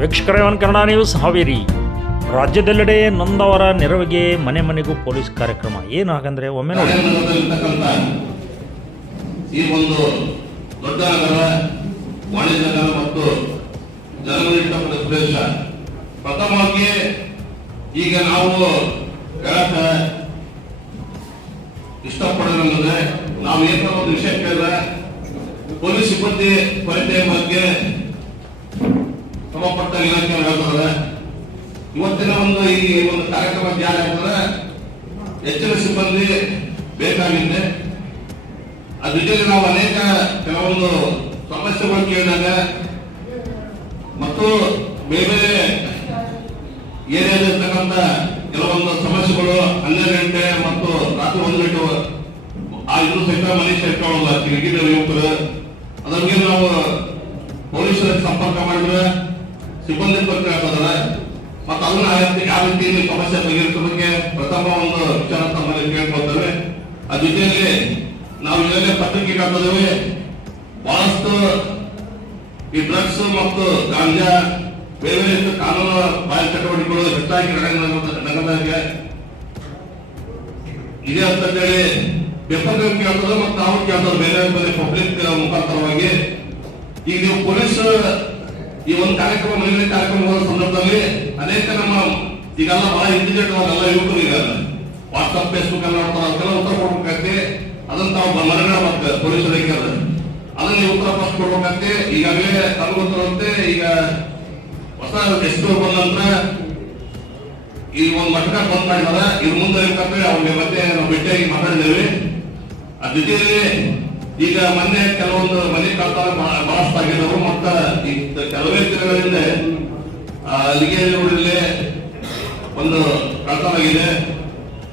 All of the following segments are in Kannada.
ವೀಕ್ಷಕರೇ ಕನ್ನಡ ನ್ಯೂಸ್ ಹಾವೇರಿ. ರಾಜ್ಯದೆಲ್ಲೆಡೆ ನೊಂದವರ ನೆರವಿಗೆ ಮನೆ ಮನೆಗೂ ಪೊಲೀಸ್ ಕಾರ್ಯಕ್ರಮ. ಏನು ಹಾಗಂದ್ರೆ, ಒಮ್ಮೆ ನೋಡಿ. ಈ ಒಂದು ದೊಡ್ಡ ನಗರ, ವಾಣಿಜ್ಯ ನಗರ ಮತ್ತು ಜನಗಳಿದ್ದ ಪ್ರದೇಶ. ಪ್ರಥಮವಾಗಿ ಈಗ ನಾವು ಹೇಳಕ ಇಷ್ಟಪಡೋದಂದ್ರೆ, ನಾವು ಏನೋ ಒಂದು ವಿಷಯ ಕೇಳಿದ್ರೆ, ಪೊಲೀಸ್ ಸಿಬ್ಬಂದಿ ಕೊರತೆಯ ಬಗ್ಗೆ ಸಂಬಂಧಪಟ್ಟ ನಿಯೋಜನೆ ಹೇಳ್ತಾರೆ ಇವತ್ತಿನ ಒಂದು ಈ ಒಂದು ಕಾರ್ಯಕ್ರಮ ಜಾರಿ ಆಗ್ತದೆ ಹೆಚ್ಚಿನ ಸಿಬ್ಬಂದಿ ಬೇಕಾಗಿದೆ ಅದ್ರ ಜೊತೆಗೆ ನಾವು ಅನೇಕ ಕೆಲವೊಂದು ಸಮಸ್ಯೆಗಳು ಕೇಳಿದಾಗ ಮತ್ತು ಬೇರೆ ಬೇರೆ ಏರಿಯಾದಲ್ಲಿರ್ತಕ್ಕಂಥ ಕೆಲವೊಂದು ಸಮಸ್ಯೆಗಳು ಹನ್ನೆರಡು ಗಂಟೆ ಮತ್ತು ರಾತ್ರಿ ಒಂದು ಗಂಟೆ ಆ ಇದು ಸಹಿತ ಮನೆ ಸೇರ್ಕೊಳ್ಳಲ್ಲ ಗಿಡ ಯುವಕರು ಅದ್ರ ಬಗ್ಗೆ ನಾವು ಪೊಲೀಸರಿಗೆ ಸಂಪರ್ಕ ಮಾಡಿದ್ರೆ ಸಿಬ್ಬಂದಿ ಕೊರತೆ ಆಗ್ತದಲ್ಲ ಮತ್ತು ಅದನ್ನ ಯಾವ ರೀತಿ ಸಮಸ್ಯೆ ಸಮಸ್ಯೆ ಬಗ್ಗೆ ಪ್ರಥಮ ಒಂದು ವಿಚಾರ ತಮ್ಮಲ್ಲಿ ಕೇಳ್ಕೊಳ್ತೇವೆ. ಆ ಜೊತೆಯಲ್ಲಿ ನಾವು ಈಗಾಗಲೇ ಪತ್ರಿಕೆ ಕಾಣ್ತದೇವೆ ಬಹಳಷ್ಟು ಈ ಡ್ರಗ್ಸ್ ಮತ್ತು ಗಾಂಜಾ ಬೇರೆ ಬೇರೆ ಕಾನೂನು ಬಾಯಿ ಚಟುವಟಿಕೆಗಳು ಹೆಚ್ಚಾಗಿ ನಗರದಾಗೆ ಇದೆ ಹೇಳಿ ಪೇಪರ್ ಕೇಳ್ತದೆ ಮತ್ತು ನಾವು ಕೇಳ್ತದೆ ಬೇರೆ ಬೇರೆ ಪಬ್ಲಿಕ್ ಮುಖಾಂತರವಾಗಿ. ಈಗ ನೀವು ಪೊಲೀಸ್ ಈ ಒಂದು ಕಾರ್ಯಕ್ರಮ ಮನೆಯಲ್ಲಿ ಕಾರ್ಯಕ್ರಮ ಸಂದರ್ಭದಲ್ಲಿ ಅನೇಕ ನಮ್ಮ ಈಗೆಲ್ಲ ಬಹಳ ಇಂಟೆಲಿಜೆಂಟ್ ಎಲ್ಲ ಯುವಕರು ಈಗ ವಾಟ್ಸ್ಆಪ್ ಫೇಸ್ಬುಕ್ ಎಲ್ಲ ನೋಡ್ತಾರೆ, ಅದಕ್ಕೆಲ್ಲ ಉತ್ತರ ಕೊಡ್ಬೇಕಾಗ್ತಿ ಅದನ್ನ ತಾವು ಮರಣ ಮತ್ತೆ ಪೊಲೀಸರಿಗೆ ಅದು ಅದನ್ನ ಉತ್ತರ ಫಸ್ಟ್ ಕೊಡ್ಬೇಕಾಗ್ತಿ ಈಗಾಗಲೇ ತಮಗೊತ್ತಿರುವಂತೆ ಗೊತ್ತಿರುವಂತೆ ಈಗ ಹೊಸ ಎಸ್ ಪಿ ಬಂದ ನಂತರ ಈ ಒಂದು ಮಟ್ಟ ಬಂದ್ ಮಾಡಿದಾರ ಇದ್ರ ಮುಂದೆ ಅವ್ರಿಗೆ ಮತ್ತೆ ನಾವು ಭೇಟಿಯಾಗಿ ಮಾತಾಡಿದ್ದೇವೆ. ಅದ್ರ ಜೊತೆಯಲ್ಲಿ ಈಗ ಮೊನ್ನೆ ಕೆಲವೊಂದು ಮನೆ ಕಳ್ತಾರ ಬಹಳಷ್ಟು ಆಗಿದ್ದವು. ಮತ್ತ ಕೆಲವೇ ದಿನಗಳಿಂದ ಅಲ್ಲಿಗೆ ಊರಲ್ಲಿ ಒಂದು ಕಳ್ತನ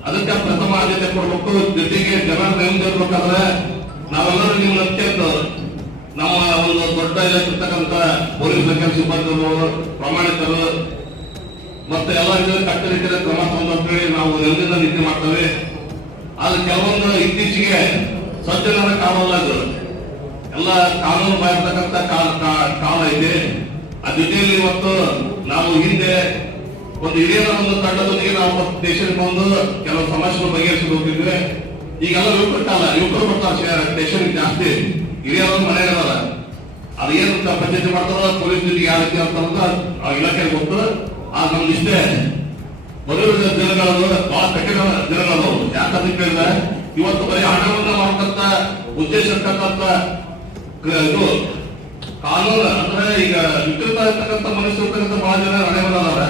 ಅದಕ್ಕೆ ಪ್ರಥಮ ಆದ್ಯತೆ ಕೊಡಬೇಕು. ಜೊತೆಗೆ ಜನ ನೆಮ್ಮದಿರ್ಬೇಕಾದ್ರೆ ನಾವೆಲ್ಲರೂ ನಿಮ್ಮ ಅತ್ಯಂತ ನಮ್ಮ ಒಂದು ದೊಡ್ಡ ಇರ್ತಕ್ಕಂಥ ಪೊಲೀಸ್ ಇಲಾಖೆ ಸಿಬ್ಬಂದಿಗಳು, ಪ್ರಾಮಾಣಿಕರು, ಮತ್ತೆ ಎಲ್ಲ ರೀತಿಯ ಕಟ್ಟುನಿಟ್ಟಿನ ಕ್ರಮ ತಂದಂತೇಳಿ ನಾವು ನೆಮ್ಮದಿಯಿಂದ ನಿದ್ದೆ ಮಾಡ್ತೇವೆ. ಆದ್ರೆ ಕೆಲವೊಂದು ಇತ್ತೀಚೆಗೆ ಕಾಲಲ್ಲ ಇದು. ಎಲ್ಲ ಕಾನೂನು ಬಾಯಿರ್ತಕ್ಕಂಥ ಕಾಲ ಇದೆ. ಆ ಜೊತೆಯಲ್ಲಿ ಇವತ್ತು ನಾವು ಹಿಂದೆ ಒಂದು ಹಿರಿಯರ ಒಂದು ತಂಡದೊಂದಿಗೆ ನಾವು ದೇಶಕ್ಕೆ ಬಂದು ಕೆಲವು ಸಮಸ್ಯೆಗಳು ಬಗೆಹರಿಸಿ ಈಗೆಲ್ಲ ಯುವಕರ ಕಾಲ ಯುವಕರು ಬರ್ತಾರೆ ಸ್ಟೇಷನ್ ಜಾಸ್ತಿ. ಹಿರಿಯರ ಮನೆ ಇರಲ್ಲ ಅದು ಏನು ಪಂಚಾಯತಿ ಮಾಡ್ತಾರ, ಪೊಲೀಸ್ ಜೊತೆಗೆ ಯಾವ ರೀತಿ ಅಂತ ಆ ಇಲಾಖೆಗೆ ಗೊತ್ತು. ಆ ನಮ್ದು ಇಷ್ಟೇ ಬರುವ ದಿನಗಳು ಬಹಳ ಕಠಿಣ ದಿನಗಳು ಯಾಕಂತ ಕೇಳಿದ್ರೆ ಇವತ್ತು ಬರೀ ಹಣವನ್ನ ಮಾಡ್ತಕ್ಕಂಥ ಉದ್ದೇಶ ಇರ್ತಕ್ಕಂಥ ಇದು ಕಾನೂನು, ಅಂದ್ರೆ ಈಗ ವಿಕೃತ ಇರ್ತಕ್ಕಂಥ ಮನುಷ್ಯ ಇರ್ತಕ್ಕಂಥ ಬಹಳ ಜನ ಹಣವನ್ನ ಅವ್ರು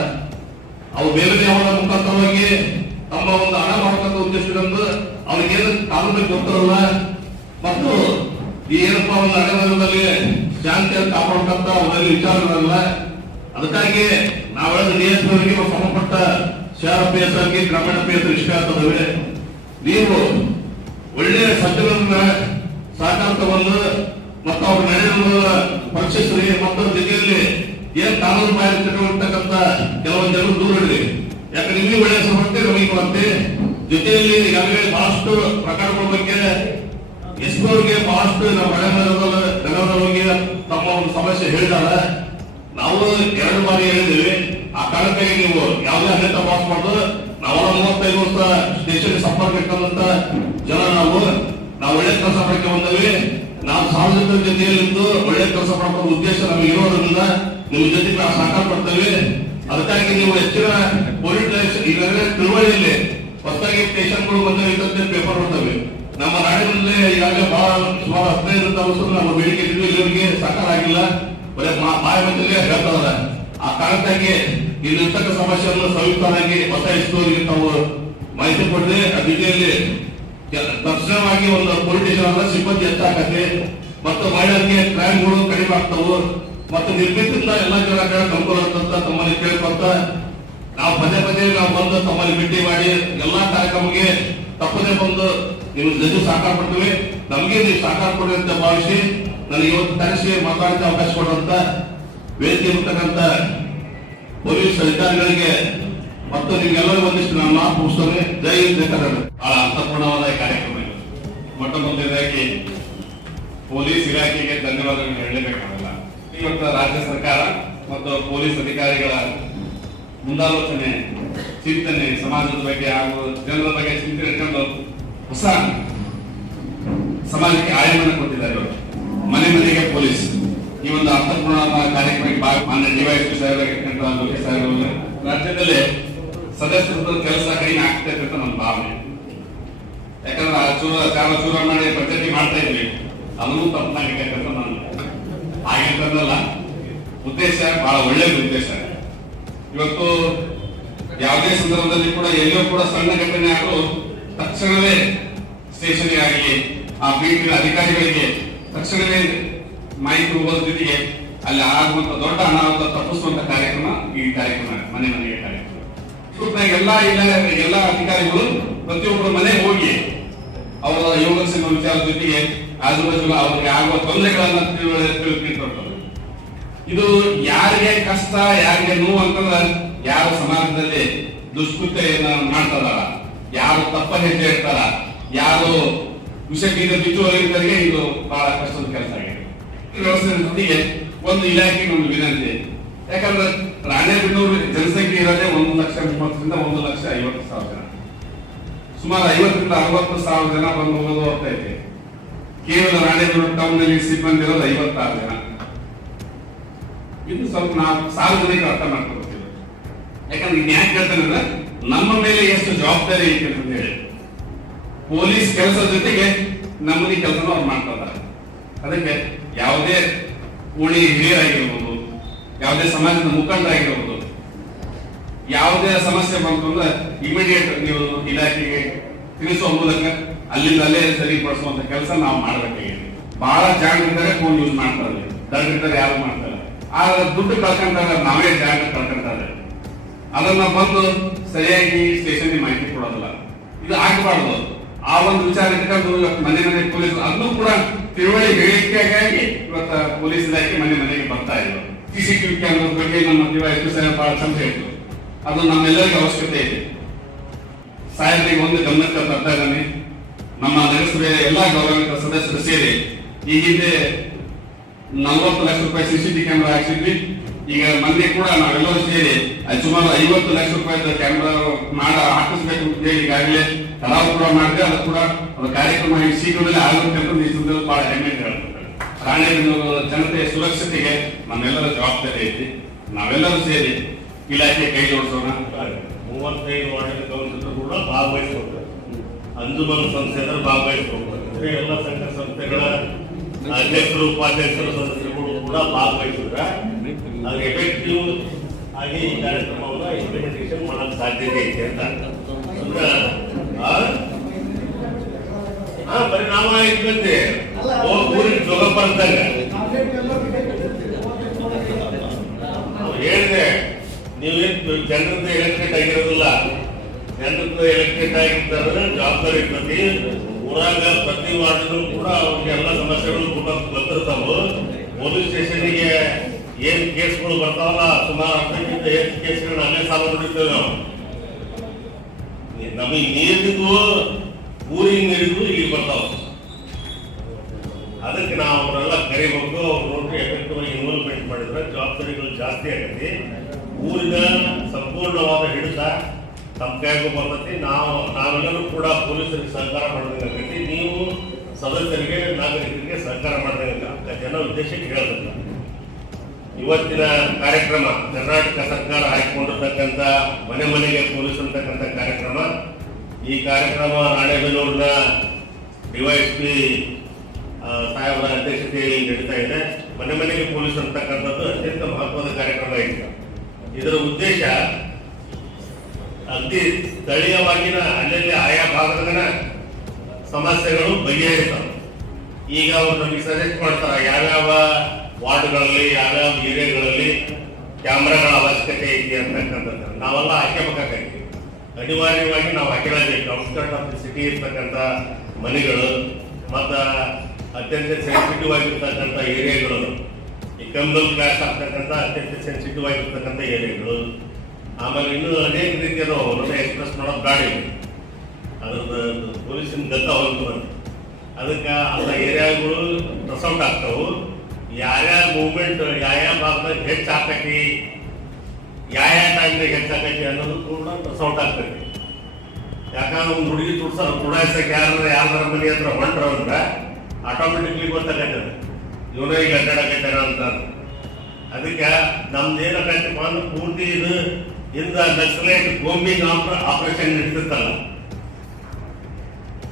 ಅವು ಬೇರೆ ಯಾವನ ಮುಖಾಂತರವಾಗಿ ತಮ್ಮ ಒಂದು ಹಣ ಉದ್ದೇಶ ಉದ್ದೇಶದಿಂದ ಅವ್ರಿಗೇನು ಕಾನೂನು ಗೊತ್ತಿರಲ್ಲ. ಮತ್ತು ಈ ಏನಪ್ಪಾ ಒಂದು ಹಣದಲ್ಲಿ ಶಾಂತಿಯನ್ನು ಕಾಪಾಡ್ತಕ್ಕಂಥ ಅವರಲ್ಲಿ ವಿಚಾರಗಳಲ್ಲ. ಅದಕ್ಕಾಗಿ ನಾವು ಹೇಳಿದ ಡಿಎಸ್ಪಿ ಸಂಬಂಧಪಟ್ಟ ಶಹರ ಪಿ ಎಸ್ ಆಗಿ ಗ್ರಾಮೀಣ ಪಿ ಎಸ್ ಇಷ್ಟ ನೀವು ತಗೊಂಡು ಮತ್ತು ಅವ್ರ ನಡೆಯುವ ಪರೀಕ್ಷಿಸ್ರಿ ಮತ್ತು ಜೊತೆಯಲ್ಲಿ ಏನ್ ಕಾನೂನು ಮಾಡಿರ್ತಕ್ಕಂತ ಕೆಲವೊಂದು ಜನರು ದೂರ ಇಡ್ರಿ ಯಾಕಂದ್ರೆ ನಿಮಗೆ ಒಳ್ಳೆಯ ಸಮಸ್ಯೆ ನಮಗೆ ಮತ್ತೆ ಜೊತೆಯಲ್ಲಿ ಈಗಾಗಲೇ ಬಹಳಷ್ಟು ಪ್ರಕರಣಗಳ ಬಗ್ಗೆ ಎಷ್ಟೋರಿಗೆ ಬಹಳಷ್ಟು ನಮ್ಮ ಹಳೆ ಬಗ್ಗೆ ತಮ್ಮ ಒಂದು ಸಮಸ್ಯೆ ಹೇಳಿದಾರ. ನಾವು ಎರಡು ಬಾರಿ ಹೇಳಿದ್ದೀವಿ. ಆ ಕಾರಣಕ್ಕಾಗಿ ನೀವು ಯಾವುದೇ ಅನೇಕ ತಪಾಸ್ ಮಾಡಿದ್ರು ನಾವೆಲ್ಲ ಮೂವತ್ತೈದು ವರ್ಷ ದೇಶಕ್ಕೆ ಸಂಪರ್ಕ ಇಟ್ಟಂತ ಜನ ನಾವು. ನಾವು ಒಳ್ಳೆ ಕೆಲಸ ಮಾಡಕ್ಕೆ ಬಂದವಿ. ನಾವು ಸಾರ್ವಜನಿಕರ ಜೊತೆಯಲ್ಲಿದ್ದು ಒಳ್ಳೆ ಕೆಲಸ ಮಾಡೋ ಉದ್ದೇಶ ನಮಗೆ ಇರೋದ್ರಿಂದ ನಿಮ್ಮ ಜೊತೆಗೆ ನಾವು ಸಹಕಾರ ಪಡ್ತೇವೆ. ಅದಕ್ಕಾಗಿ ನೀವು ಹೆಚ್ಚಿನ ಪೊಲೀಸ್ ಈಗಾಗಲೇ ತಿಳುವಳಿಯಲ್ಲಿ ಹೊಸದಾಗಿ ಸ್ಟೇಷನ್ಗಳು ಬಂದ ಪೇಪರ್ ಬರ್ತವೆ. ನಮ್ಮ ನಾಡಿನಲ್ಲಿ ಈಗಾಗಲೇ ಬಹಳ ಸುಮಾರು ಹದಿನೈದು ವರ್ಷ ನಮ್ಮ ಬೇಡಿಕೆ ಇಲ್ಲಿವರೆಗೆ ಸಹಕಾರ ಆಗಿಲ್ಲ. ಬರೀ ಬಾಯಿ ಮಧ್ಯದಲ್ಲಿ ಹೇಳ್ತಾರ ಆ ಕಾರಣಕ್ಕಾಗಿ ಇಲ್ಲಿರ್ತಕ್ಕ ಸಮಸ್ಯೆಯನ್ನು ಸಂಯುಕ್ತವಾಗಿ ಒತ್ತಾಯಿಸುವವರಿಗೆ ತಾವು ಮಾಹಿತಿ ಕೊಡದೆ ಆ ಜೊತೆಯಲ್ಲಿ ತಕ್ಷಣವಾಗಿ ಒಂದು ಅಂದ್ರೆ ಸಿಬ್ಬಂದಿ ಹೆಚ್ಚಾಗತ್ತೆ ಮತ್ತು ಮಹಿಳೆಯರಿಗೆ ಕ್ರೈಮ್ಗಳು ಕಡಿಮೆ ಆಗ್ತವೆ. ಮತ್ತು ನಿರ್ಮಿತಿಯಿಂದ ಎಲ್ಲ ಜನ ಅಂತ ತಮ್ಮಲ್ಲಿ ಕೇಳ್ಕೊಂತ ನಾವು ಪದೇ ಪದೇ ನಾವು ಬಂದು ತಮ್ಮಲ್ಲಿ ಭೇಟಿ ಮಾಡಿ ಎಲ್ಲಾ ಕಾರ್ಯಕ್ರಮಕ್ಕೆ ತಪ್ಪದೇ ಬಂದು ನೀವು ಜೊತೆ ಸಹಕಾರ ಕೊಡ್ತೀವಿ. ನಮಗೆ ನೀವು ಸಹಕಾರ ಕೊಡಿ ಅಂತ ಭಾವಿಸಿ ನನಗೆ ಇವತ್ತು ಕರೆಸಿ ಮಾತಾಡಿದ ಅವಕಾಶ ಕೊಡುವಂತ ವೇದಿಕೆ ಇರ್ತಕ್ಕಂಥ ಪೊಲೀಸ್ ಅಧಿಕಾರಿಗಳಿಗೆ ಮತ್ತು ನಿಮ್ಗೆಲ್ಲರೂ ಒಂದಿಷ್ಟು ನಾನು ಮಾತು ಮುಗಿಸ್ತೇನೆ ಜೈ ಕರ್ನಾಟಕ ಬಹಳ ಅರ್ಥಪೂರ್ಣವಾದ ಕಾರ್ಯಕ್ರಮ ಇದು ಮೊಟ್ಟ ಮೊದಲನೇದಾಗಿ ಪೊಲೀಸ್ ಇಲಾಖೆಗೆ ಧನ್ಯವಾದಗಳನ್ನು ಹೇಳಲೇಬೇಕಾಗಲ್ಲ. ಇವತ್ತು ರಾಜ್ಯ ಸರ್ಕಾರ ಮತ್ತು ಪೊಲೀಸ್ ಅಧಿಕಾರಿಗಳ ಮುಂದಾಲೋಚನೆ, ಚಿಂತನೆ, ಸಮಾಜದ ಬಗ್ಗೆ ಹಾಗೂ ಜನರ ಬಗ್ಗೆ ಚಿಂತನೆ ಇಟ್ಕೊಂಡು ಹೊಸ ಸಮಾಜಕ್ಕೆ ಆಯಾಮನ ಕೊಟ್ಟಿದ್ದಾರೆ ಇವರು. ಮನೆ ಮನೆಗೆ ಪೊಲೀಸ್. ಈ ಒಂದು ಅರ್ಥಪೂರ್ಣ ಕಾರ್ಯಕ್ರಮಕ್ಕೆ ಮಾನ್ಯ ಡಿವೈಎಸ್ಪಿ ಸಾಹೇಬರಾಗಿರ್ತಕ್ಕಂಥ ಲೋಕೇಶ್ ಸಾಹೇಬ್ ರಾಜ್ಯದಲ್ಲೇ ಸದಸ್ಯರ ಕೆಲಸ ಕೈನ ಆಗ್ತಾ ಇರ್ತಕ್ಕಂಥ ನನ್ನ ಭಾವನೆ. ಯಾಕಂದ್ರೆ ಚೂರ ಚಾರ ಮಾಡಿ ಪದ್ಧತಿ ಮಾಡ್ತಾ ಇದ್ವಿ. ಅದನ್ನು ತಪ್ಪು ಅಂತ ನಾನು ಉದ್ದೇಶ ಬಹಳ ಒಳ್ಳೆಯ ಉದ್ದೇಶ. ಇವತ್ತು ಯಾವುದೇ ಸಂದರ್ಭದಲ್ಲಿ ಕೂಡ ಎಲ್ಲೋ ಕೂಡ ಸಣ್ಣ ಘಟನೆ ಆದರೂ ತಕ್ಷಣವೇ ಸ್ಟೇಷನ್ಗೆ ಆಗಲಿ, ಆ ಬೀಟ್ ಅಧಿಕಾರಿಗಳಿಗೆ ತಕ್ಷಣವೇ ಮಾಹಿತಿ ಹೋಗೋದ್ರ ಜೊತೆಗೆ ಅಲ್ಲಿ ಆಗುವಂತ ದೊಡ್ಡ ಅನಾಹುತ ತಪ್ಪಿಸುವಂತ ಕಾರ್ಯಕ್ರಮ ಈ ಕಾರ್ಯಕ್ರಮ, ಮನೆ ಮನೆಗೆ ಕಾರ್ಯಕ್ರಮ. ಎಲ್ಲಾ ಇಲ್ಲ ಎಲ್ಲಾ ಅಧಿಕಾರಿಗಳು ಪ್ರತಿಯೊಬ್ಬರ ಮನೆ ಹೋಗಿ ಅವರ ಯೋಗಕ್ಷೇಮ ವಿಚಾರದ ಜೊತೆಗೆ ಆಜು ಬಾಜು ಅವ್ರಿಗೆ ಆಗುವ ತೊಂದರೆಗಳನ್ನ ತಿಳುವಳಿ ತಿಳ್ಕೊಂಡ್ರು ಇದು ಯಾರಿಗೆ ಕಷ್ಟ, ಯಾರಿಗೆ ನೋವು ಅಂತಂದ್ರೆ ಯಾರು ಸಮಾಜದಲ್ಲಿ ದುಷ್ಕೃತ್ಯ ಮಾಡ್ತಾರ ಯಾರು ತಪ್ಪ ಹೆಜ್ಜೆ ಇರ್ತಾರ ಯಾರು ವಿಷ ಬೀಜ ಬಿಚ್ಚುವವರಿಗೆ ಇದು ಬಹಳ ಕಷ್ಟದ ಕೆಲಸ ಆಗಿದೆ. ವ್ಯವಸ್ಥೆ ಜೊತೆಗೆ ಒಂದು ಇಲಾಖೆಗೆ ಒಂದು ವಿನಂತಿ. ಯಾಕಂದ್ರೆ ರಾಣೆಬೆನ್ನೂರು ಜನಸಂಖ್ಯೆ ಇರೋದೇ ಒಂದು ಲಕ್ಷ ಮೂವತ್ತರಿಂದ ಒಂದು ಲಕ್ಷ ಐವತ್ತು ಸಾವಿರ ಜನ. ಸುಮಾರು ಐವತ್ತರಿಂದ ಅರವತ್ತು ಸಾವಿರ ಜನ ಬಂದು ಹೋಗೋದು ಹೋಗ್ತಾ ಇದೆ ಕೇವಲ ರಾಣೆಬೆನ್ನೂರು ಟೌನ್ನಲ್ಲಿ ಸಿಬ್ಬಂದಿ ಇರೋದು ಐವತ್ತಾರು ಜನ. ಇದು ಸ್ವಲ್ಪ ನಾವು ಸಾರ್ವಜನಿಕ ಅರ್ಥ ಮಾಡ್ಕೊಳ್ತೀವಿ. ಯಾಕಂದ್ರೆ ಇನ್ ಯಾಕೆ ನಮ್ಮ ಮೇಲೆ ಎಷ್ಟು ಜವಾಬ್ದಾರಿ ಐತೆ ಅಂತ ಹೇಳಿ. ಪೊಲೀಸ್ ಕೆಲಸದ ಜೊತೆಗೆ ನಮ್ಮನೆ ಕೆಲಸನೂ ಅವ್ರು ಮಾಡ್ತಾರೆ ಅದಕ್ಕೆ ಯಾವುದೇ ಓಣಿ ಹಿರಿಯರಾಗಿರ್ಬೋದು ಯಾವುದೇ ಸಮಾಜದ ಮುಖಂಡರಾಗಿರ್ಬೋದು. ಯಾವುದೇ ಸಮಸ್ಯೆ ಬಂತು ಅಂದ್ರೆ ಇಮಿಡಿಯೇಟ್ ನೀವು ಇಲಾಖೆಗೆ ತಿಳಿಸುವ ಮೂಲಕ ಅಲ್ಲಿಂದ ಅಲ್ಲೇ ಸರಿಪಡಿಸುವಂತ ಕೆಲಸ ನಾವು ಮಾಡಬೇಕಾಗಿದೆ. ಬಹಳ ಜಾಗೃತಾರೆ ಫೋನ್ ಯೂಸ್ ಮಾಡ್ತಾರೆ. ದಡ್ಡಿರ್ತಾರೆ ಯಾರು ಮಾಡ್ತಾರೆ. ಆದ್ರೆ ದುಡ್ಡು ಕಳ್ಕೊಂತಾರೆ ನಾವೇ ಜಾಗ ಕಳ್ಕೊಂತಾರೆ ಅದನ್ನ ಬಂದು ಸರಿಯಾಗಿ ಸ್ಟೇಷನ್ ಮಾಹಿತಿ ಕೊಡೋದಿಲ್ಲ. ಇದು ಆಗಬಾರ್ದು. ಆ ಒಂದು ವಿಚಾರ ಇಟ್ಕೊಂಡು ಮನೆ ಮನೆ ಪೊಲೀಸ್ ಅದನ್ನು ಕೂಡ ತಿಳುವಳಿ ಹೇಳಿಕೆಗಾಗಿ ಇವತ್ತ ಪೊಲೀಸ್ ಇಲಾಖೆ ಮನೆ ಮನೆಗೆ ಬರ್ತಾ ಇದ್ರು ಸಿಸಿಟಿವಿ ಕ್ಯಾಮ್ರಾ ಬಗ್ಗೆ ನಮ್ಮ ಡಿವೈಸ್ ಸಾಹೇಬ್ ಬಹಳ ಚಂದ ಹೇಳಿದ್ರು. ಅದು ನಮ್ಮೆಲ್ಲರಿಗೂ ಅವಶ್ಯಕತೆ ಇದೆ. ಸಾಹೇಬರಿಗೆ ಒಂದು ಗಮನಕ್ಕೆ ಇದ್ದಾನೆ ನಮ್ಮ ನಗರಸಭೆಯ ಎಲ್ಲ ಗೌರವಿತ ಸದಸ್ಯರು ಸೇರಿ ಈ ಹಿಂದೆ ನಲವತ್ತು ಲಕ್ಷ ರೂಪಾಯಿ ಸಿಸಿಟಿ ಕ್ಯಾಮ್ರಾ ಹಾಕ್ಸಿದ್ವಿ. ಈಗ ಮೊನ್ನೆ ಕೂಡ ನಾವೆಲ್ಲರೂ ಸೇರಿ ಸುಮಾರು ಐವತ್ತು ಲಕ್ಷ ರೂಪಾಯಿ ಕ್ಯಾಮ್ರಾ ಮಾಡ ಹಾಕಿಸ್ಬೇಕು ಅಂತ ಹೇಳಿ ಈಗಾಗಲೇ ಕಲಾವು ಕೂಡ ಮಾಡಿದ್ರೆ ಅದು ಕೂಡ ಕಾರ್ಯಕ್ರಮ ಶೀಘ್ರದಲ್ಲೇ ಆಗುತ್ತೆ ಅಂತ ಈ ಸಂದರ್ಭದಲ್ಲಿ ಬಹಳ ಹೆಮ್ಮೆ ರಾಣೆಬೆನ್ನೂರು ಜನತೆಯ ಸುರಕ್ಷತೆಗೆ ನಮ್ಮೆಲ್ಲರ ಜವಾಬ್ದಾರಿ ಐತಿ. ನಾವೆಲ್ಲರೂ ಸೇರಿ ಇಲಾಖೆ ಕೈ ಜೋಡಿಸೋಣ. ಮೂವತ್ತೈದು ವಾರ್ಡ್ ಕೌನ್ಸಿಲರ್ ಕೂಡ ಭಾಗವಹಿಸ್ಬೋದು ಅಂಜುಮನ್ ಸಂಸ್ಥೆಯವರು ಸಂಸ್ಥೆ ಅಂದ್ರೆ ಎಲ್ಲ ಸಂಘ ಸಂಸ್ಥೆಗಳ ಅಧ್ಯಕ್ಷರು, ಉಪಾಧ್ಯಕ್ಷರು, ಸದಸ್ಯರುಗಳು ಕೂಡ ಭಾಗವಹಿಸಿದ್ರೆ ಅದು ಎಫೆಕ್ಟಿವ್ ಆಗಿ ಈ ಕಾರ್ಯಕ್ರಮವನ್ನು ಇಂಪ್ಲಿಮೆಂಟೇಷನ್ ಮಾಡಕ್ ಸಾಧ್ಯತೆ ಐತೆ ಅಂತ. ಅಂದ್ರೆ ಪರಿಣಾಮ ಐತೆ ಊರಿಗೆ ಅಂತಾಗ ಅಂತ ಹೇಳಿದೆ ನೀವೇನು ಜನರದ್ದು ಎಲೆಕ್ಟ್ರೇಟ್ ಆಗಿರೋದಿಲ್ಲ. ಜನರದ್ದು ಎಲೆಕ್ಟ್ರೇಟ್ ಆಗಿರ್ತಾರೆ ಜವಾಬ್ದಾರಿ ಪ್ರತಿ ಊರಾಗ ಪ್ರತಿ ವಾರ್ಡ್ನು ಕೂಡ ಅವ್ರಿಗೆ ಎಲ್ಲ ಸಮಸ್ಯೆಗಳು ಕೂಡ ಗೊತ್ತಿರ್ತಾವು ಪೊಲೀಸ್ ಸ್ಟೇಷನ್ಗೆ ಏನ್ ಕೇಸ್ಗಳು ಬರ್ತಾವಲ್ಲ, ಸುಮಾರು ಹತ್ತಕ್ಕಿಂತ ಹೆಚ್ಚು ಕೇಸ್ಗಳನ್ನ ಅಲ್ಲೇ ಸಾಲ ನೋಡಿರ್ತೇವೆ ನಾವು. ನಮಗೆ ನೀರಿಗೂ ಊರಿಗೆ ನೀರಿಗೂ ಇಲ್ಲಿ ಬರ್ತಾವ. ಅದಕ್ಕೆ ನಾವು ಅವರೆಲ್ಲ ಕರಿಬೇಕು. ಅವ್ರು ನೋಡಿ ಎಫೆಕ್ಟಿವ್ ಇನ್ವಾಲ್ವ್ಮೆಂಟ್ ಮಾಡಿದ್ರೆ ಜವಾಬ್ದಾರಿಗಳು ಜಾಸ್ತಿ ಆಗತ್ತೆ. ಊರಿನ ಸಂಪೂರ್ಣವಾದ ಹಿಡಿತ ತಮ್ಮ ಕೈಗೂ ಬರ್ತೈತಿ. ನಾವು, ನಾವೆಲ್ಲರೂ ಕೂಡ ಪೊಲೀಸರಿಗೆ ಸಹಕಾರ ಮಾಡ್ದಂಗಾಗೈತಿ ನೀವು ಸದಸ್ಯರಿಗೆ, ನಾಗರಿಕರಿಗೆ ಸಹಕಾರ ಮಾಡ್ದಂಗ ಜನ ಉದ್ದೇಶಕ್ಕೆ ಹೇಳಬೇಕು. ಇವತ್ತಿನ ಕಾರ್ಯಕ್ರಮ, ಕರ್ನಾಟಕ ಸರ್ಕಾರ ಹಾಕಿಕೊಂಡಿರ್ತಕ್ಕಂಥ ಮನೆ ಮನೆಗೆ ಪೊಲೀಸ್ ಅಂತಕ್ಕಂಥ ಕಾರ್ಯಕ್ರಮ. ಈ ಕಾರ್ಯಕ್ರಮ ರಾಣೆಬೆನ್ನೂರಿನ ಡಿವೈಎಸ್ಪಿ ಸಾಹೇಬರ ಅಧ್ಯಕ್ಷತೆಯಲ್ಲಿ ನಡೀತಾ ಇದೆ. ಮನೆ ಮನೆಗೆ ಪೊಲೀಸ್ ಅಂತಕ್ಕಂಥದ್ದು ಅತ್ಯಂತ ಮಹತ್ವದ ಕಾರ್ಯಕ್ರಮ ಇದೆ. ಇದರ ಉದ್ದೇಶ ಅತಿ ಸ್ಥಳೀಯವಾಗಿನ ಅಲ್ಲಲ್ಲಿ ಆಯಾ ಭಾಗದ ಸಮಸ್ಯೆಗಳು ಬಗೆಹರಿತಾವೆ. ಈಗ ಅವ್ರು ನಮಗೆ ಸಜೆಸ್ಟ್ ಮಾಡ್ತಾರೆ, ಯಾವ್ಯಾವ ವಾರ್ಡ್ಗಳಲ್ಲಿ, ಯಾವ್ಯಾವ ಏರಿಯಾಗಳಲ್ಲಿ ಕ್ಯಾಮ್ರಾಗಳ ಅವಶ್ಯಕತೆ ಇದೆ ಅಂತಕ್ಕಂಥದ್ದು. ನಾವೆಲ್ಲ ಹಾಕಬೇಕಾಗೈತಿ ಅನಿವಾರ್ಯವಾಗಿ ನಾವು ಹಾಕಿರಬೇಕು. ಔಟ್ಸ್ಕರ್ಟ್ ಆಫ್ ದ ಸಿಟಿ ಇರ್ತಕ್ಕಂಥ ಮನೆಗಳು, ಮತ್ತ ಅತ್ಯಂತ ಸೆನ್ಸಿಟಿವ್ ಆಗಿರ್ತಕ್ಕಂಥ ಏರಿಯಾಗಳು. ಈ ಕಂಬಲ್ ಕ್ಲಾಸ್ ಆಗ್ತಕ್ಕಂಥ ಅತ್ಯಂತ ಸೆನ್ಸಿಟಿವ್ ಆಗಿರ್ತಕ್ಕಂಥ ಏರಿಯಾಗಳು. ಆಮೇಲೆ ಇನ್ನೂ ಅನೇಕ ರೀತಿಯ ಒಳ್ಳೆ ಎಕ್ಸ್ಪ್ರೆಸ್ ಮಾಡೋದು ಗಾಡಿ ಅದ್ರದ್ದು ಪೊಲೀಸಿನ ಗತ್ತ ಹೋಗ್ತದೆ ಅದಕ್ಕೆ ಆ ಏರಿಯಾಗಳು ಔಟ್ ಆಗ್ತಾವು. ಯಾರ್ಯಾರ ಮೂವ್ಮೆಂಟ್ ಯಾವ್ಯಾವ ಭಾಗದಾಗ ಹೆಚ್ಚು ಆಕತಿ ಯಾವ್ಯಾವ ಟೈಮ್ದಾಗ ಹೆಚ್ಚಾಕತಿ ಅನ್ನೋದು ಕೂಡ ಸೌಟ್ ಆಗ್ತೈತಿ. ಯಾಕಂದ್ರೆ ಒಂದು ಹುಡುಗಿ ತುಡ್ಸ ತುಡಾಯಿಸಕ್ಕೆ ಯಾರ ಯಾರ್ದಾರ ಮನೆ ಹತ್ರ ಹೊಂಟ್ರ ಅಂದ್ರೆ ಆಟೋಮೆಟಿಕ್ಲಿ ಗೊತ್ತಾಗತ್ತೆ ಇವನೇ ಈಗ ಅಡ್ಡಾಡಕತ್ತಾರ ಅಂತ ಅದಕ್ಕೆ ನಮ್ದು ಏನಾಗತ್ತಪ್ಪ ಅಂದ್ರೆ ಪೂರ್ತಿ ಇದು ಇಂದ ನಕ್ಸಲೈಟ್ ಗೋಂಬಿಂಗ್ ಆಪರೇಷನ್ ನಡೀತಿತ್ತಲ್ಲ.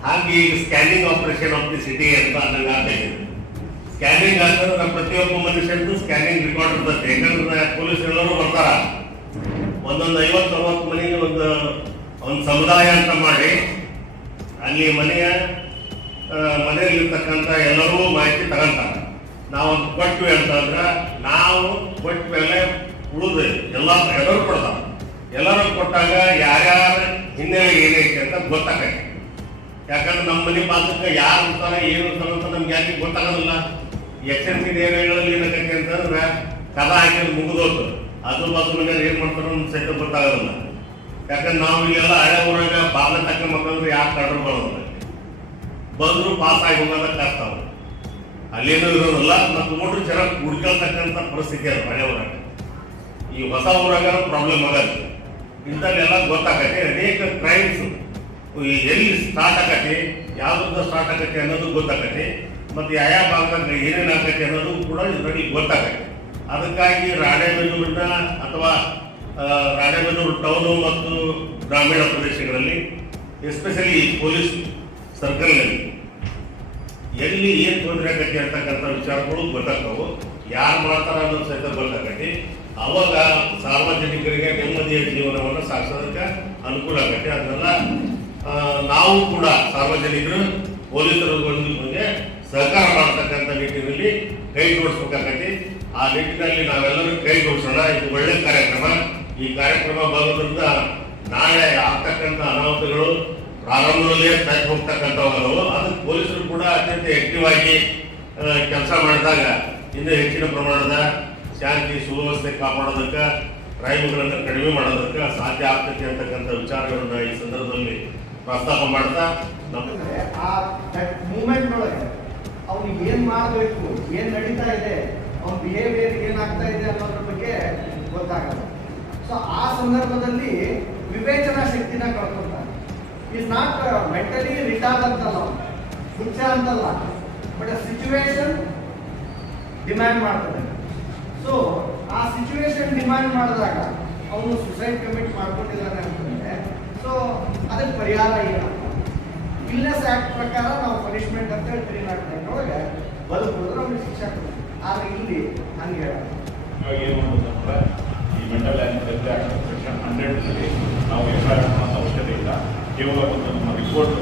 ಹಾಗೆ ಈಗ scanning operation of the city ಅಂತ ಅನ್ನಂಗೆ ಆಗ್ತೈತೆ ಸ್ಕ್ಯಾನಿಂಗ್ ನಮ್ಮ ಪ್ರತಿಯೊಬ್ಬ ಮನುಷ್ಯನದು ಸ್ಕ್ಯಾನಿಂಗ್ ರೆಕಾರ್ಡ್ ಇರ್ತದೆ. ಯಾಕಂದ್ರೆ ಪೊಲೀಸ್ ಎಲ್ಲರೂ ಬರ್ತಾರ. ಒಂದೊಂದು ಐವತ್ತು ಅರವತ್ತು ಮನೆಗೆ ಒಂದು ಒಂದು ಸಮುದಾಯ ಅಂತ ಮಾಡಿ, ಅಲ್ಲಿ ಮನೆಯ ಮನೆಯಲ್ಲಿರ್ತಕ್ಕಂಥ ಎಲ್ಲರೂ ಮಾಹಿತಿ ತಗೊಂತಾರೆ. ನಾವು ಕೊಟ್ವಿ ಅಂತಂದ್ರೆ ನಾವು ಕೊಟ್ಟ ಮೇಲೆ ಉಳಿದು ಎಲ್ಲ ಎಲ್ಲರೂ ಕೊಡ್ತಾರೆ. ಎಲ್ಲರೂ ಕೊಟ್ಟಾಗ ಯಾರ್ಯಾರ ಹಿನ್ನೆಲೆ ಏನೈತೆ ಅಂತ ಗೊತ್ತಾಗೈತೆ ಯಾಕಂದ್ರೆ ನಮ್ಮ ಮನೆ ಪಾತ್ರಕ್ಕೆ ಯಾರು ಇರ್ತಾರೆ, ಏನು ಅಂತ ನಮ್ಗೆ ಯಾಕೆ ಗೊತ್ತಾಗೋದಿಲ್ಲ. ಎಚ್ಚರಿಕೆ ನೇರಗಳಲ್ಲಿ ಏನಕ್ಕೈತೆ ಅಂತಂದ್ರೆ ಕದ ಹಾಕಿದ್ರೆ ಮುಗಿದೋತು. ಅದು ಬಾಜು ಮನೆಯವ್ರು ಏನ್ ಮಾಡ್ತಾರೋ ಸೆಟ್ ಸಹಿತ ಗೊತ್ತಾಗೋದಿಲ್ಲ. ಯಾಕಂದ್ರೆ ನಾವು ಇಲ್ಲೆಲ್ಲ ಹಳೆ ಊರಾಗ ಬಾಲ ತಕ್ಕ ಮಕ್ಕಳು ಯಾಕೆ ಕಡ್ರು ಬರೋದಿಲ್ಲ. ಬಂದ್ರು ಪಾಸ್ ಆಗಿ ಹೋಗೋದಕ್ಕೆ ಆಗ್ತಾವೆ. ಅಲ್ಲೇನೂ ಇರೋದಲ್ಲ ಮತ್ತು ನೋಡ್ರಿ ಜನ ಹುಡ್ಕೊಳ್ತಕ್ಕಂಥ ಪರಿಸ್ಥಿತಿ ಅದು ಮನೆ ಊರಾಗ ಈ ಹೊಸ ಊರಾಗ ಪ್ರಾಬ್ಲಮ್ ಆಗಲ್ಲ ಇಂಥಲ್ಲೆಲ್ಲ ಗೊತ್ತಾಗತ್ತೆ. ಅನೇಕ ಕ್ರೈಮ್ಸ್ ಎಲ್ಲಿ ಸ್ಟಾರ್ಟ್ ಆಗತ್ತೆ, ಯಾವ್ದ್ರಿಂದ ಸ್ಟಾರ್ಟ್ ಆಗತ್ತೆ ಅನ್ನೋದು ಗೊತ್ತಾಗತ್ತೆ. ಮತ್ತು ಯಾವ ಭಾಗದಾಗ ಏನೇನು ಆಗತ್ತೆ ಅನ್ನೋದು ಕೂಡ ಇದರಲ್ಲಿ ಗೊತ್ತಾಗತ್ತೆ. ಅದಕ್ಕಾಗಿ ರಾಣೆಬೆನ್ನೂರಿನ ಅಥವಾ ರಾಣೆಬೆನ್ನೂರು ಟೌನು ಮತ್ತು ಗ್ರಾಮೀಣ ಪ್ರದೇಶಗಳಲ್ಲಿ ಎಸ್ಪೆಷಲಿ ಪೊಲೀಸ್ ಸರ್ಕಲ್ನಲ್ಲಿ. ಎಲ್ಲಿ ಏನು ತೊಂದರೆ ಆಗತ್ತೆ ಅಂತಕ್ಕಂಥ ವಿಚಾರಗಳು ಗೊತ್ತಾಗ್ತಾವು. ಯಾರು ಮಾಡ್ತಾರ ಅನ್ನೋದು ಸಹಿತ ಗೊತ್ತಾಗತ್ತೆ. ಅವಾಗ ಸಾರ್ವಜನಿಕರಿಗೆ ನೆಮ್ಮದಿಯ ಜೀವನವನ್ನು ಸಾಗಿಸೋದಕ್ಕೆ ಅನುಕೂಲ ಆಗತ್ತೆ. ಅದನ್ನೆಲ್ಲ ನಾವು ಕೂಡ ಸಾರ್ವಜನಿಕರು, ಪೊಲೀಸರು ಬಗ್ಗೆ ಸಹಕಾರ ಮಾಡ್ತಕ್ಕಂಥ ನಿಟ್ಟಿನಲ್ಲಿ ಕೈ ಜೋಡಿಸ್ಬೇಕಾಗತ್ತೆ. ಆ ನಿಟ್ಟಿನಲ್ಲಿ ನಾವೆಲ್ಲರೂ ಕೈ ಜೋಡಿಸೋಣ. ಇದು ಒಳ್ಳೆ ಕಾರ್ಯಕ್ರಮ. ಈ ಕಾರ್ಯಕ್ರಮ ಬರೋದ್ರಿಂದ ನಾಳೆ ಆಗ್ತಕ್ಕಂಥ ಅನಾಹುತಗಳು ಪ್ರಾರಂಭದಲ್ಲೇ ತಗ್ಗಿ ಹೋಗ್ತಕ್ಕಂಥವು ಅದಕ್ಕೆ ಪೊಲೀಸರು ಕೂಡ ಅತ್ಯಂತ ಆಕ್ಟಿವ್ ಆಗಿ ಕೆಲಸ ಮಾಡಿದಾಗ, ಇನ್ನೂ ಹೆಚ್ಚಿನ ಪ್ರಮಾಣದ ಶಾಂತಿ, ಸುವ್ಯವಸ್ಥೆ ಕಾಪಾಡೋದಕ್ಕೆ, ಕ್ರೈಮ್ಗಳನ್ನು ಕಡಿಮೆ ಮಾಡೋದಕ್ಕೆ ಸಾಧ್ಯ ಆಗ್ತೈತಿ ಅಂತಕ್ಕಂಥ ವಿಚಾರಗಳನ್ನ ಈ ಸಂದರ್ಭದಲ್ಲಿ ಪ್ರಸ್ತಾಪ ಮಾಡ್ತಾ ಮೂಮೆಂಟ್ ಒಳಗೆ ಅವ್ನಿಗೆ ಏನ್ ಮಾಡಬೇಕು, ಏನ್ ನಡೀತಾ ಇದೆ ಅವ್ನ ಬಿಹೇವಿಯರ್ ಏನಾಗ್ತಾ ಇದೆ ಅನ್ನೋದ್ರ ಬಗ್ಗೆ ಗೊತ್ತಾಗಲ್ಲ. ಸೊ ಆ ಸಂದರ್ಭದಲ್ಲಿ ವಿವೇಚನಾ ಶಕ್ತಿನ ಕಳ್ಕೊತಾನೆ ಈಸ್ ನಾಟ್ ಮೆಂಟಲಿ ರಿಟಾರ್ಡ್ ಅಂತಲ್ಲ ಹುಚ್ಚ ಅಂತಲ್ಲ. ಬಟ್ ಸಿಚುವೇಶನ್ ಡಿಮ್ಯಾಂಡ್ ಮಾಡ್ತದೆ ಸೊ ಆ ಸಿಚುವೇಶನ್ ಡಿಮ್ಯಾಂಡ್ ಮಾಡಿದಾಗ ಅವನು ಸುಸೈಡ್ ಕಮಿಟ್ ಮಾಡ್ಕೊಂಡಿದ್ದಾನೆ ಅಂತಂದ್ರೆ ಸೊ ಅದಕ್ಕೆ ಪರಿಹಾರ ಏನಪ್ಪ ಇಲ್ನೆಸ್ ಆಕ್ಟ್ ಪ್ರಕಾರ ನಾವು ಪನಿಷ್ಮೆಂಟ್ ಅಂತ ಹೇಳಿ ಟ್ರೀನ್ ಆಗ್ತಾ ಇದ್ರೊಳಗೆ ಒಳಗೆ ಅವ್ರಿಗೆ ಶಿಕ್ಷೆ ಕೊಡ್ತೀವಿ ಆದ್ರೆ ಇಲ್ಲಿ ಹಂಗೆ ಇವಾಗ ಏನು ಮಾಡೋದು ಈ ಮೆಂಟಲ್ ಹೆಲ್ತ್ ಸೆಕ್ಷನ್ ಹಂಡ್ರೆಡ್ನಲ್ಲಿ ನಾವು ಎಫ್ ಐ ಆರ್ ಅವಶ್ಯಕತೆ ಇಲ್ಲ ಕೇವಲ ಒಂದು ನಮ್ಮ ರಿಪೋರ್ಟ್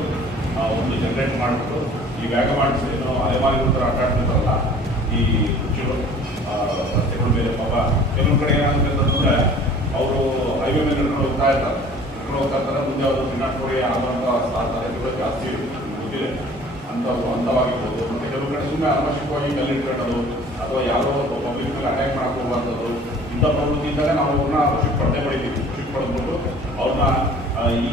ಒಂದು ಜನರೇಟ್ ಮಾಡಿಬಿಟ್ಟು ಈ ವ್ಯಾಗ ಮಾಡಿಸಿ ಏನೋ ಅಲೆಮಾರಿ ಥರ ಅಡ್ಡಾಡ್ತಿರ್ತಾರಲ್ಲ ಈ ಕುರ್ಚಿಗಳು ರಸ್ತೆಗಳ ಮೇಲೆ ಪಾಪ ಕೆಲವೊಂದು ಕಡೆ ಏನಾಗುತ್ತೆ ಅಂತಂದ್ರೆ ಅವರು ಹೈವೇ ಮೇಲೆ ನಡ್ಕೊಂಡು ಹೋಗ್ತಾ ಇರ್ತಾರೆ. ನಡ್ಕೊಂಡು ಹೋಗ್ತಾ ಇರ್ತಾರೆ, ಮುಂದೆ ಅವರು ತಿನ್ನಕೋಡಿ ಆಗುವಂಥ ಸಾಧ್ಯತೆಗಳು ಜಾಸ್ತಿ ಗೊತ್ತಿದೆ. ಅಂಥವು ಅಂಥವಾಗಿರ್ಬೋದು. ಮತ್ತು ಕೆಲವು ಕಡೆ ಸುಮ್ಮನೆ ಅನವಶ್ಯಕವಾಗಿ ಕಲ್ಲಿಟ್ಕೊಳ್ಳೋದು ಅಥವಾ ಯಾರೋ ಪಬ್ಲಿಕ್ ಮೇಲೆ ಅಟ್ಯಾಕ್ ಮಾಡಕ್ಕೆ ಇಂಥ ಪ್ರವೃತ್ತಿಯಿಂದಲೇ ನಾವು ಅವ್ರನ್ನ ಶಿಫ್ಟ್ ಪಡೆದೇ ಪಡಿತೀವಿ ಶಿಫ್ಟ್ ಪಡೆದ್ಬಿಟ್ಟು ಅವ್ರನ್ನ ಈ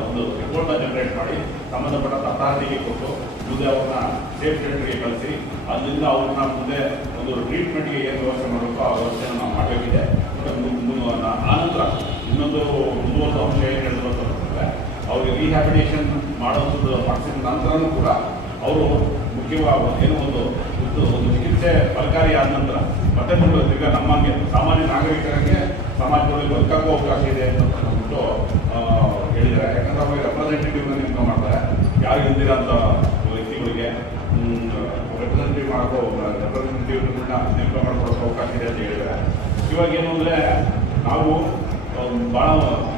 ಒಂದು ರಿಪೋರ್ಟ್ನ ಜನರೇಟ್ ಮಾಡಿ ಸಂಬಂಧಪಟ್ಟಂಥ ಅಥಾರಿಟಿಗೆ ಕೊಟ್ಟು ಮುಂದೆ ಅವ್ರನ್ನ ಸೇಫ್ ಸೆಂಟರ್ಗೆ ಕಳಿಸಿ, ಅಲ್ಲಿಂದ ಅವ್ರನ್ನ ಮುಂದೆ ಒಂದು ಟ್ರೀಟ್ಮೆಂಟ್ಗೆ ಏನು ವ್ಯವಸ್ಥೆ ಮಾಡಬೇಕು ಆ ವ್ಯವಸ್ಥೆಯನ್ನು ನಾವು ಮಾಡಬೇಕಿದೆ. ಆನಂತರ ಇನ್ನೊಂದು ಮುಂದುವರೆದ ಅಂಶ ಏನು ಹೇಳಿದ್ರು ಅಂತಂದ್ರೆ, ಅವ್ರಿಗೆ ರಿಹ್ಯಾಬಿಟೇಷನ್ ಮಾಡೋದು ಮಾಡಿಸಿದ ನಂತರನೂ ಕೂಡ ಅವರು ಮುಖ್ಯವಾಗಿ ಏನೋ ಒಂದು ಒಂದು ಚಿಕಿತ್ಸೆ ಫಲಕಾರಿ ಆದ ನಂತರ ಮತ್ತೆ ಮುಂದೆ ಈಗ ನಮಗೆ ಸಾಮಾನ್ಯ ನಾಗರಿಕರಿಗೆ ಸಮಾಜದಲ್ಲಿ ಬದುಕಕ್ಕೂ ಅವಕಾಶ ಇದೆ ಅಂತ ಅಂದ್ಬಿಟ್ಟು ಹೇಳಿದ್ದಾರೆ ಯಾಕಂದ್ರೆ ಅವ್ರಿಗೆ ರೆಪ್ರೆಸೆಂಟೇಟಿವ್ನ ನೇಮಕ ಮಾಡ್ತಾರೆ. ಯಾರು ಇಲ್ದಿರೋಂಥ ವ್ಯಕ್ತಿಗಳಿಗೆ ರೆಪ್ರೆಸೆಂಟೇಟಿವ್ ಮಾಡೋ ರೆಪ್ರೆಸೆಂಟೇಟಿವ್ನ ನೇಮಕ ಮಾಡ್ಕೊಳ್ಳೋಕೆ ಅವಕಾಶ ಇದೆ ಅಂತ ಹೇಳಿದ್ದಾರೆ ಇವಾಗ ಏನು ಅಂದರೆ ನಾವು ಭಾಳ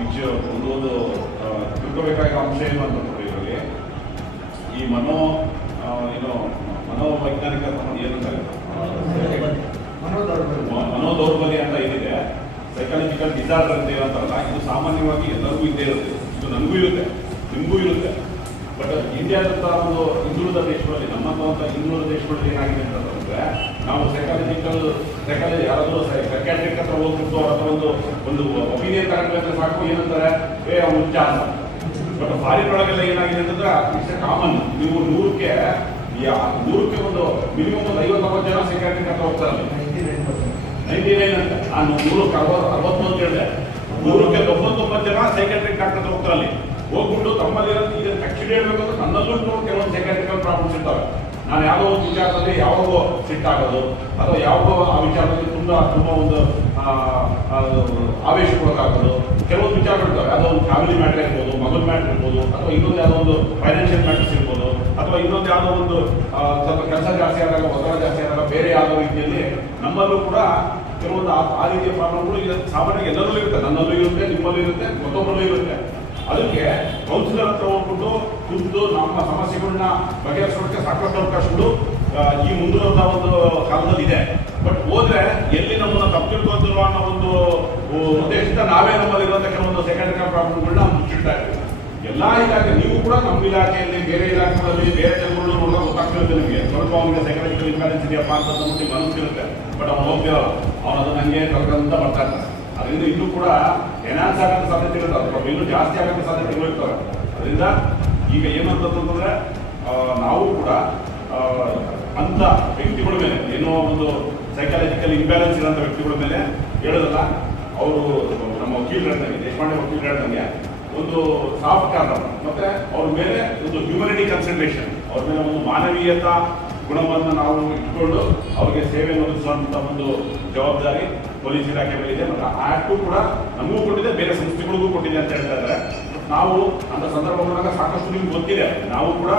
ವಿಚ ಒಂದೊಂದು ತಿಳ್ಕೋಬೇಕಾಗಿ ತಿಳ್ಕೊಬೇಕಾಗಿರೋ ಅಂಶ ಏನು ಅಂತಂದ್ರೆ ಇದರಲ್ಲಿ. ಈ ಮನೋ ಏನು ಮನೋವೈಜ್ಞಾನಿಕ ಸಂಬಂಧ ಏನಂತಾರೆ ಮನೋದೌರ್ಬಲ್ಯ. ಅಂತ ಏನಿದೆ ಸೈಕಾಲಜಿಕಲ್ ಡಿಸಾರ್ಡರ್ ಅಂತ ಏನಂತಾರಲ್ಲ ಇದು ಸಾಮಾನ್ಯವಾಗಿ ಎಲ್ಲರಿಗೂ ಇದ್ದೇ ಇರುತ್ತೆ. ನನಗೂ ಇರುತ್ತೆ ನಿಮಗೂ ಇರುತ್ತೆ. ಬಟ್ ಇಂಡಿಯಾದಂಥ ಒಂದು ಹಿಂದುಳಿದ ದೇಶಗಳಲ್ಲಿ ನಮ್ಮಂಥ ಹಿಂದುಳಿದ ದೇಶಗಳಲ್ಲಿ ಏನಾಗಿದೆ ಅಂತಂದ್ರೆ ನಾವು ಸೈಕಾಲಜಿಕಲ್ ಸೈಕಾಲಜಿ ಯಾರಾದರೂ ಸೈಕ್ಯಾಟ್ರಿಕ್ ಹತ್ರ ಹೋಗ್ಬಿಟ್ಟು ಅವ್ರ ಹತ್ರ ಒಂದು ಒಂದು ಒಪಿನಿಯನ್ ತಗೊಂಡ್ರೆ ಸಾಕು ಏನಂತಾರೆ ಏ ಅವ್ನು ಅಂತ. ಬಟ್ ಫಾರಿನ್ ಒಳಗೆಲ್ಲ ಏನಾಗಿದೆ ಅಂತಂದ್ರೆ ಇಟ್ಸ್ ಕಾಮನ್ ನೀವು ನೂರಕ್ಕೆ ನೂರಕ್ಕೆ ಒಂದು ಮಿನಿಮಮ್ ಒಂದು ಐವತ್ತು ಜನ ಸೈಕಾಟ್ರಿಕ್ ಹತ್ರ ಹೋಗ್ತಾರೆ. ನೈಂಟಿ ನೈನ್ ಅಂತ. ನಾನು ನೂರಕ್ಕೆ ಅರವತ್ತು ಅರವತ್ತು ಅಂತ ನೂರಕ್ಕೆ ತೊಂಬತ್ತೊಂಬತ್ತು ಜನ ಸೈಕಾಟ್ರಿಕ್ ಡಾಕ್ಟರ್ ಹೋಗ್ತಾರೆ ಅಲ್ಲಿ. ಹೋಗ್ಬಿಟ್ಟು ತಮ್ಮಲ್ಲಿರೋ ಈಗ ಆಕ್ಚುಲಿ ಹೇಳ್ಬೇಕಂದ್ರೆ ನನ್ನಲ್ಲೂ ಕೆಲವೊಂದು ಸೈಕಾಟ್ರಿಕಲ್ ಪ್ರಾಬ್ಲಮ್ಸ್ ಇರ್ತವೆ. ನಾನು ಯಾವುದೋ ಒಂದು ವಿಚಾರದಲ್ಲಿ ಯಾವಾಗೋ ಸಿಟ್ಟಾಗೋದು, ಅಥವಾ ಯಾವುದೋ ಆ ವಿಚಾರದಲ್ಲಿ ತುಂಬ ತುಂಬ ಒಂದು ಆವೇಶಕ್ಕೊಳಗಾಗೋದು. ಕೆಲವೊಂದು ವಿಚಾರಗಳಿರ್ತವೆ ಯಾವುದೋ ಅದೊಂದು ಫ್ಯಾಮಿಲಿ ಮ್ಯಾಟರ್ ಇರ್ಬೋದು, ಮಗನ ಮ್ಯಾಟರ್ ಇರ್ಬೋದು, ಅಥವಾ ಇನ್ನೊಂದು ಯಾವುದೋ ಒಂದು ಫೈನಾನ್ಷಿಯಲ್ ಮ್ಯಾಟರ್ಸ್ ಇರ್ಬೋದು, ಅಥವಾ ಇನ್ನೊಂದು ಯಾವುದೋ ಒಂದು ಸ್ವಲ್ಪ ಕೆಲಸ ಜಾಸ್ತಿ ಆದಾಗ, ಒತ್ತಡ ಜಾಸ್ತಿ ಆದಾಗ ಬೇರೆ ಯಾವುದೋ ರೀತಿಯಲ್ಲಿ ನಮ್ಮಲ್ಲೂ ಕೂಡ ಕೆಲವೊಂದು ಆ- ರೀತಿಯ ಪ್ರಾಬ್ಲಮ್ಗಳು ಈಗ ಸಾಮಾನ್ಯ ಎಲ್ಲರಲ್ಲೂ ಇರುತ್ತೆ, ನನ್ನಲ್ಲೂ ಇರುತ್ತೆ, ನಿಮ್ಮಲ್ಲೂ ಇರುತ್ತೆ, ಮತ್ತೊಬ್ಬರಲ್ಲೂ ಇರುತ್ತೆ. ಅದಕ್ಕೆ ಕೌನ್ಸಿಲರ್ ಹತ್ರ ಹೋಗ್ಬಿಟ್ಟು ಕುಂತು ನಮ್ಮ ಸಮಸ್ಯೆಗಳನ್ನ ಬಗೆಹರಿಸೋದಕ್ಕೆ ಸಾಕಷ್ಟು ಅವಕಾಶಗಳು ಈ ಮುಂದುವರೆದ ಒಂದು ಕಾಲದಲ್ಲಿ ಇದೆ. ಬಟ್ ಹೋದ್ರೆ ಎಲ್ಲಿ ನಮ್ಮನ್ನು ತಪ್ಪಿಟ್ಕೊಂತಿರುವ ಅನ್ನೋ ಒಂದು ಉದ್ದೇಶದಿಂದ ನಾವೇ ನಮ್ಮಲ್ಲಿರುವಂತ ಕೆಲವೊಂದು ಸೆಕೆಂಡರಿ ಪ್ರಾಬ್ಲಮ್ಗಳನ್ನ ಮುಚ್ಚಿಡ್ತಾ ಇದ್ದೀವಿ. ಎಲ್ಲಾ ಇಲಾಖೆ, ನೀವು ಕೂಡ ನಮ್ಮ ಇಲಾಖೆಯಲ್ಲಿ ಬೇರೆ ಇಲಾಖೆಗಳಲ್ಲಿ ಬೇರೆ ಜನಗಳು ನೋಡಿದಾಗ ಗೊತ್ತಾಗ್ತಿರುತ್ತೆ ನಿಮಗೆ. ಸ್ವಲ್ಪ ಅವನಿಗೆ ಸೈಕಲಾಜಿಕಲ್ ಇಂಬ್ಯಾಲೆನ್ಸ್ ಇದೆಯಪ್ಪ ಅಂತ ನಮಗೆ ಮನಸ್ಸಿರುತ್ತೆ ಬಟ್ ಅವ್ನು ಹೋಗ್ತಿರಲ್ಲ ಅವ್ನು ಅದನ್ನ ಹಂಗೆ ಕಲ್ಕೊಂತ ಬರ್ತಾ ಇರ್ತಾರೆ. ಅದರಿಂದ ಇನ್ನೂ ಕೂಡ ಎನ್ಹಾನ್ಸ್ ಆಗೋ ಸಾಧ್ಯತೆ ಇರುತ್ತೆ. ಇನ್ನೂ ಜಾಸ್ತಿ ಆಗೋ ಸಾಧ್ಯತೆಗಳು ಇರ್ತವೆ. ಅದರಿಂದ ಈಗ ಏನಂತಂದ್ರೆ ನಾವು ಕೂಡ ಅಂತ ವ್ಯಕ್ತಿಗಳ ಮೇಲೆ, ಏನೋ ಒಂದು ಸೈಕಾಲಜಿಕಲ್ ಇಂಬ್ಯಾಲೆನ್ಸ್ ಇರೋಂಥ ವ್ಯಕ್ತಿಗಳ ಮೇಲೆ ಹೇಳೋದಲ್ಲ, ಅವರು ನಮ್ಮ ವಕೀಲರು ಹೇಳ್ದಂಗೆ ದೇಶಪಾಂಡೆ ವಕೀಲರು ಹೇಳ್ದಂಗೆ ಒಂದು ಸಾಫ್ಟ್ ಕಾರ್ನರ್ ಮತ್ತೆ ಅವ್ರ ಮೇಲೆ ಒಂದು ಹ್ಯೂಮನಿಟಿ ಕನ್ಸಂಟ್ರೇಷನ್ ಅವ್ರ ಮೇಲೆ ಒಂದು ಮಾನವೀಯತಾ ಗುಣವನ್ನು ನಾವು ಇಟ್ಕೊಂಡು ಅವರಿಗೆ ಸೇವೆ ಒದಗಿಸುವಂತ ಒಂದು ಜವಾಬ್ದಾರಿ ಪೊಲೀಸ್ ಇಲಾಖೆ ಮೇಲೆ ಇದೆ. ಆ ಆಕ್ಟು ಕೂಡ ನಮಗೂ ಕೊಟ್ಟಿದೆ, ಬೇರೆ ಸಂಸ್ಥೆಗಳಿಗೂ ಕೊಟ್ಟಿದೆ ಅಂತ ಹೇಳ್ತಾ ಇದ್ದಾರೆ. ನಾವು ಅಂತ ಸಂದರ್ಭ ಮೂಲಕ ಸಾಕಷ್ಟು ನಿಮ್ಗೆ ಗೊತ್ತಿದೆ. ನಾವು ಕೂಡ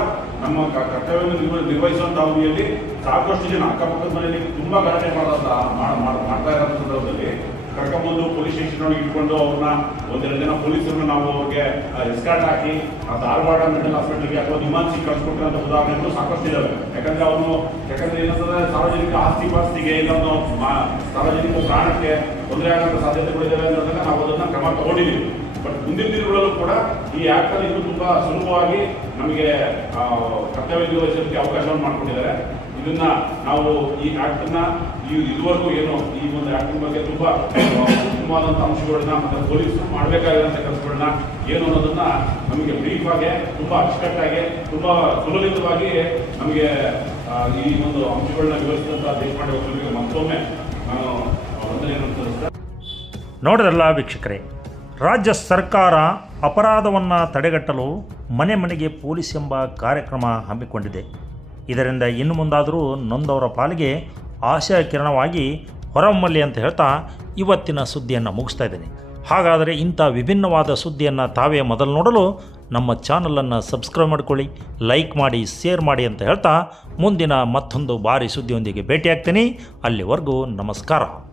ನಮ್ಮ ಕರ್ತವ್ಯವನ್ನು ನಿರ್ವ- ನಿರ್ವಹಿಸುವಂತ ಅವಧಿಯಲ್ಲಿ ಸಾಕಷ್ಟು ಜನ ಅಕ್ಕಪಕ್ಕದ ಮನೆಯಲ್ಲಿ ತುಂಬಾ ಗಲಾಟೆ ಮಾಡೋದ ಮಾಡ್- ಮಾಡ್- ಮಾಡ್ತಾ ಇರೋ ಸಂದರ್ಭದಲ್ಲಿ ಕರ್ಕೊಂಬಂದು ಪೊಲೀಸ್ ಸ್ಟೇಷನ್ ಒಳಗೆ ಇಟ್ಕೊಂಡು ಅವ್ರನ್ನ ಒಂದೆರಡು ಜನ ಪೊಲೀಸರನ್ನ ನಾವು ಅವ್ರಿಗೆ ಎಸ್ಕಾರ್ಟ್ ಹಾಕಿ ಆ ಧಾರವಾಡ ಮೆಂಟಲ್ ಹಾಸ್ಪಿಟಲ್ಗೆ ಅಥವಾ ನಿಮಾನ್ಸಿ ಕಳ್ಸಿಕೊಟ್ಟಿರೋ ಉದಾಹರಣೆಗಳು ಸಾಕಷ್ಟು ಇದಾವೆ. ಯಾಕಂದ್ರೆ ಅವನು, ಯಾಕಂದ್ರೆ ಏನಂತಂದ್ರೆ ಸಾರ್ವಜನಿಕ ಆಸ್ತಿ ಪಾಸ್ತಿಗೆ ಇಲ್ಲೊಂದು ಸಾರ್ವಜನಿಕ ಪ್ರಾಣಕ್ಕೆ ತೊಂದರೆ ಆಗೋ ಸಾಧ್ಯತೆಗಳು ಇದಾವೆ ಅನ್ನೋದನ್ನ ನಾವು ಅದನ್ನ ಕ್ರಮ ತಗೊಂಡಿದ್ದೀವಿ. ಬಟ್ ಮುಂದಿನ ದಿನಗಳಲ್ಲೂ ಕೂಡ ಈ ಆಕ್ಟ್ ಅಲ್ಲಿ ಇನ್ನೂ ತುಂಬಾ ಸುಲಭವಾಗಿ ನಮಗೆ ಕರ್ತವ್ಯ ನಿರ್ವಹಿಸೋದಕ್ಕೆ ಅವಕಾಶವನ್ನು ಮಾಡಿಕೊಟ್ಟಿದ್ದಾರೆ ಇದನ್ನ ನಾವು ಈ ಆಕ್ಟ್ ಅನ್ನ ಈ ಇದುವರೆಗೂ ಏನು ಈ ಒಂದು ಆಕ್ಟ್ ಬಗ್ಗೆ ತುಂಬಾ ಉತ್ತಮವಾದಂತ ಅಂಶಗಳನ್ನ ಮತ್ತೆ ಪೊಲೀಸರು ಮಾಡಬೇಕಾಗಿರುವಂತಹ ಕೆಲಸಗಳನ್ನ ಏನು ಅನ್ನೋದನ್ನ ನಮಗೆ ಬ್ರೀಫ್ ಆಗಿ, ತುಂಬಾ ಅಚ್ಚುಕಟ್ಟಾಗಿ ತುಂಬಾ ಸುಲಲಿತವಾಗಿ ನಮಗೆ ಈ ಒಂದು ಅಂಶಗಳನ್ನ ವಿವರಿಸಿದಂತ ದೇಶಪಾಂಡೆ ವಕೀಲರಿಗೆ ಮತ್ತೊಮ್ಮೆ ನಾನು ವಂದನೆಯನ್ನು ಸಲ್ಲಿಸ್ತಾ ನೋಡಿದ್ರಲ್ಲ ವೀಕ್ಷಕರೇ, ರಾಜ್ಯ ಸರ್ಕಾರ ಅಪರಾಧವನ್ನು ತಡೆಗಟ್ಟಲು ಮನೆ ಮನೆಗೆ ಪೊಲೀಸ್ ಎಂಬ ಕಾರ್ಯಕ್ರಮ ಹಮ್ಮಿಕೊಂಡಿದೆ. ಇದರಿಂದ ಇನ್ನು ಮುಂದಾದರೂ ನೊಂದವರ ಪಾಲಿಗೆ ಆಶಯ ಕಿರಣವಾಗಿ ಹೊರಹೊಮ್ಮಲಿ ಅಂತ ಹೇಳ್ತಾ ಇವತ್ತಿನ ಸುದ್ದಿಯನ್ನು ಮುಗಿಸ್ತಾ ಇದ್ದೀನಿ. ಹಾಗಾದರೆ ಇಂಥ ವಿಭಿನ್ನವಾದ ಸುದ್ದಿಯನ್ನು ತಾವೇ ಮೊದಲು ನೋಡಲು ನಮ್ಮ ಚಾನಲನ್ನು ಸಬ್ಸ್ಕ್ರೈಬ್ ಮಾಡಿಕೊಳ್ಳಿ, ಲೈಕ್ ಮಾಡಿ, ಶೇರ್ ಮಾಡಿ ಅಂತ ಹೇಳ್ತಾ ಮುಂದಿನ ಮತ್ತೊಂದು ಬಾರಿ ಸುದ್ದಿಯೊಂದಿಗೆ ಭೇಟಿಯಾಗ್ತೀನಿ. ಅಲ್ಲಿವರೆಗೂ ನಮಸ್ಕಾರ.